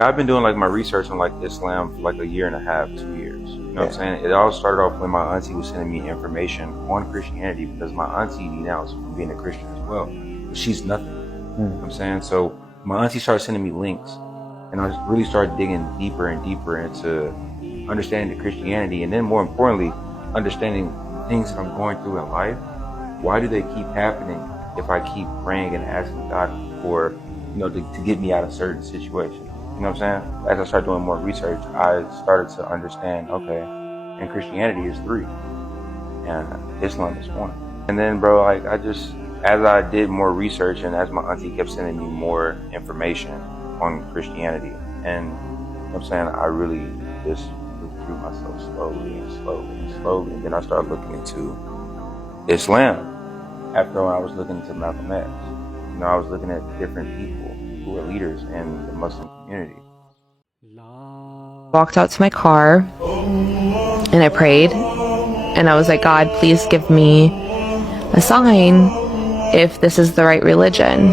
I've been doing like my research on like Islam for like a year and a half, 2 years. You know what I'm saying? It all started off when my auntie was sending me information on Christianity because my auntie denounced from being a Christian as well. But she's nothing. You know what I'm saying? So my auntie started sending me links and I just really started digging deeper and deeper into understanding the Christianity, and then more importantly, understanding things that I'm going through in life. Why do they keep happening if I keep praying and asking God for, to get me out of certain situations? You know what I'm saying? As I started doing more research, I started to understand, okay, and Christianity is 3, and Islam is 1. And then, bro, like as I did more research and as my auntie kept sending me more information on Christianity, and you know what I'm saying, I really just withdrew myself slowly and slowly and slowly. And then I started looking into Islam after I was looking into Malcolm X. I was looking at different people who were leaders in the Muslim community. Walked out to my car and I prayed and I was like, God, please give me a sign if this is the right religion.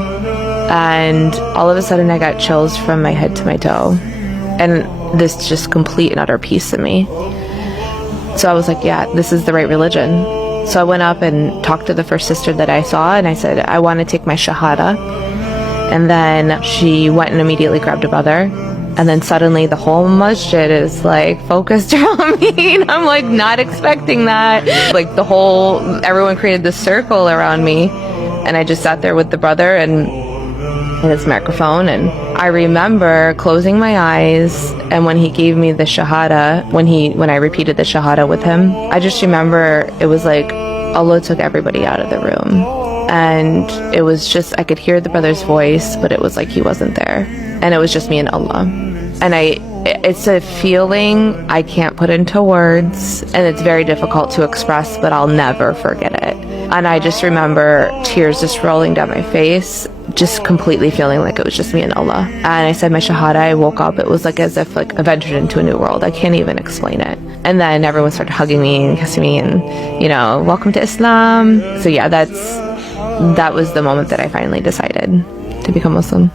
And all of a sudden I got chills from my head to my toe, and this just complete and utter peace in me. So I was like, yeah, this is the right religion. So I went up and talked to the first sister that I saw, and I said, I want to take my shahada. And then she went and immediately grabbed a brother. And then suddenly the whole masjid is like focused around me. And I'm like not expecting that. Like everyone created this circle around me. And I just sat there with the brother and his microphone. And I remember closing my eyes, and when he gave me the shahada, when I repeated the shahada with him, I just remember it was like Allah took everybody out of the room. And it was just, I could hear the brother's voice, but it was like he wasn't there. And it was just me and Allah. And it's a feeling I can't put into words, and it's very difficult to express, but I'll never forget it. And I just remember tears just rolling down my face, just completely feeling like it was just me and Allah. And I said my shahada, I woke up, it was like as if like I ventured into a new world. I can't even explain it. And then everyone started hugging me and kissing me and, welcome to Islam. So yeah, that was the moment that I finally decided to become Muslim.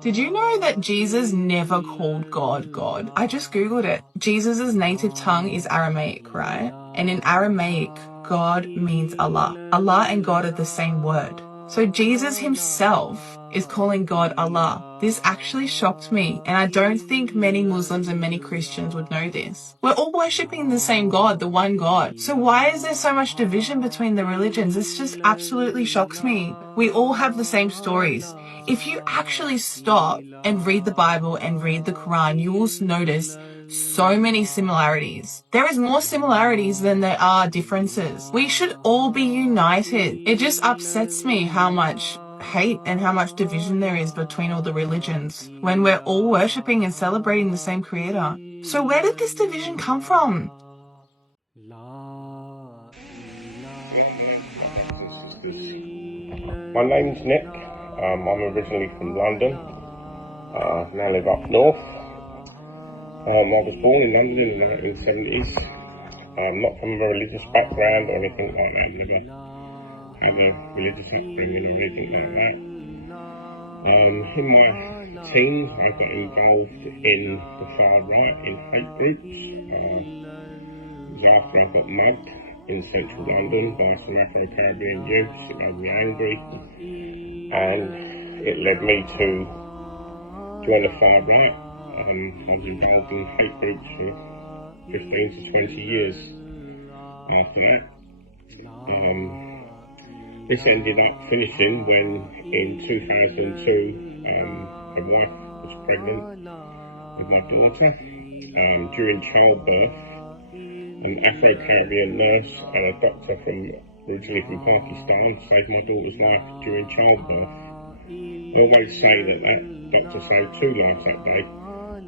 Did you know that Jesus never called God God? I just Googled it. Jesus' native tongue is Aramaic, right? And in Aramaic, God means Allah. Allah and God are the same word. So Jesus himself is calling God Allah. This actually shocked me, and I don't think many Muslims and many Christians would know this. We're all worshipping the same God, the one God. So why is there so much division between the religions? This just absolutely shocks me. We all have the same stories. If you actually stop and read the Bible and read the Quran, you will notice so many similarities. There is more similarities than there are differences. We should all be united. It just upsets me how much hate and how much division there is between all the religions when we're all worshipping and celebrating the same creator. So where did this division come from? My name's Nick. I'm originally from London. Now live up north. I was born in London in the 1970s. Not from a religious background or anything like that. Never had a religious upbringing or anything like that. In my teens, I got involved in the far right, in hate groups. It was after I got mugged in central London by some Afro-Caribbean youths. It made me angry, and it led me to join the far right. I was involved in hate groups for 15 to 20 years after that. This ended up finishing when in 2002 my wife was pregnant with my daughter. During childbirth, an Afro-Caribbean nurse and a doctor originally from Pakistan saved my daughter's life during childbirth. I always say that doctor saved 2 lives that day,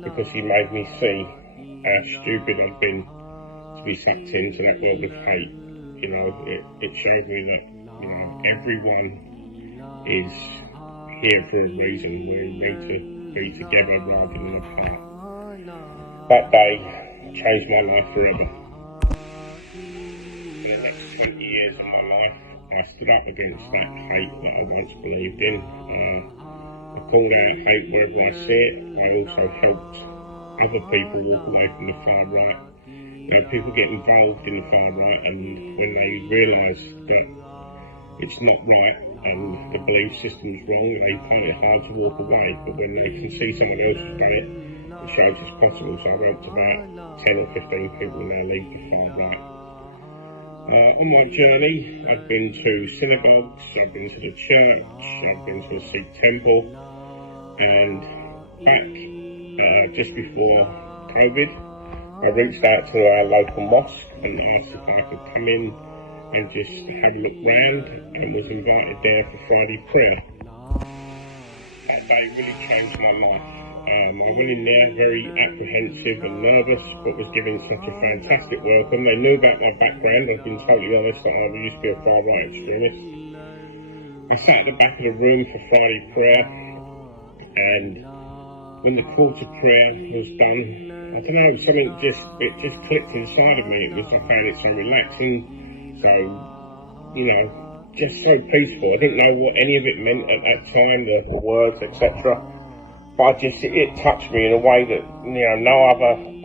because he made me see how stupid I'd been to be sucked into that world of hate. It showed me that, everyone is here for a reason. We need to be together rather than apart. That day changed my life forever. For the next 20 years of my life, I stood up against that hate that I once believed in. I called out hate wherever I see it. I also helped other people walk away from the far right. Now, people get involved in the far right, and when they realise that it's not right and the belief system's wrong, they find it hard to walk away. But when they can see someone else has done it, it shows it's possible. So I helped about 10 or 15 people now leave the far right. On my journey, I've been to synagogues, I've been to the church, I've been to a Sikh temple, and back just before COVID, I reached out to our local mosque and asked if I could come in and just have a look round, and was invited there for Friday prayer. That day really changed my life. I went in there very apprehensive and nervous, but was given such a fantastic welcome. They knew about my background. I've been totally honest that I used to be a far right extremist. I sat at the back of the room for Friday prayer, and when the call to prayer was done, I don't know, something just clicked inside of me. I found it so relaxing, so, just so peaceful. I didn't know what any of it meant at that time, the words, etc. But it touched me in a way that,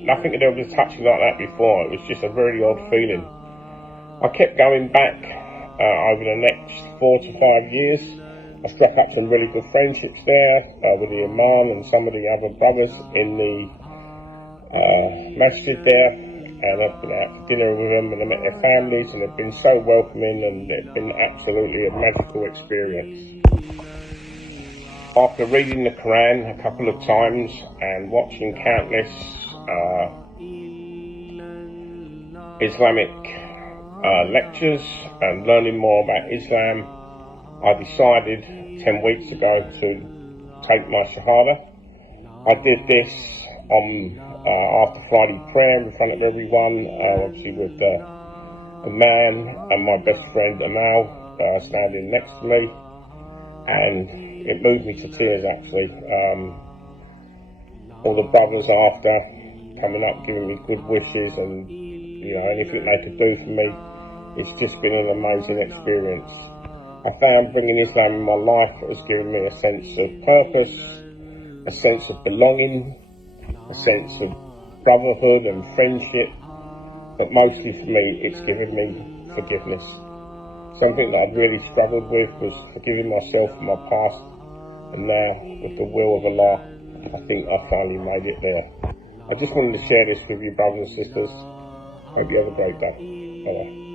nothing had ever touched me like that before. It was just a very odd feeling. I kept going back over the next 4 to 5 years. I struck up some really good friendships there with the Imam and some of the other brothers in the masjid there, and I've been out to dinner with them and I met their families, and they've been so welcoming, and it's been absolutely a magical experience. After reading the Quran a couple of times and watching countless Islamic lectures and learning more about Islam, I decided 10 weeks ago to take my Shahada. I did this after Friday prayer in front of everyone, obviously with the man and my best friend Amal standing next to me, and it moved me to tears actually. All the brothers after coming up giving me good wishes and anything they could do for me. It's just been an amazing experience. I found bringing Islam in my life has given me a sense of purpose, a sense of belonging, a sense of brotherhood and friendship, but mostly for me it's given me forgiveness. Something that I'd really struggled with was forgiving myself for my past, and now with the will of Allah I think I finally made it there. I just wanted to share this with you brothers and sisters. Hope you have a great day. Bye bye.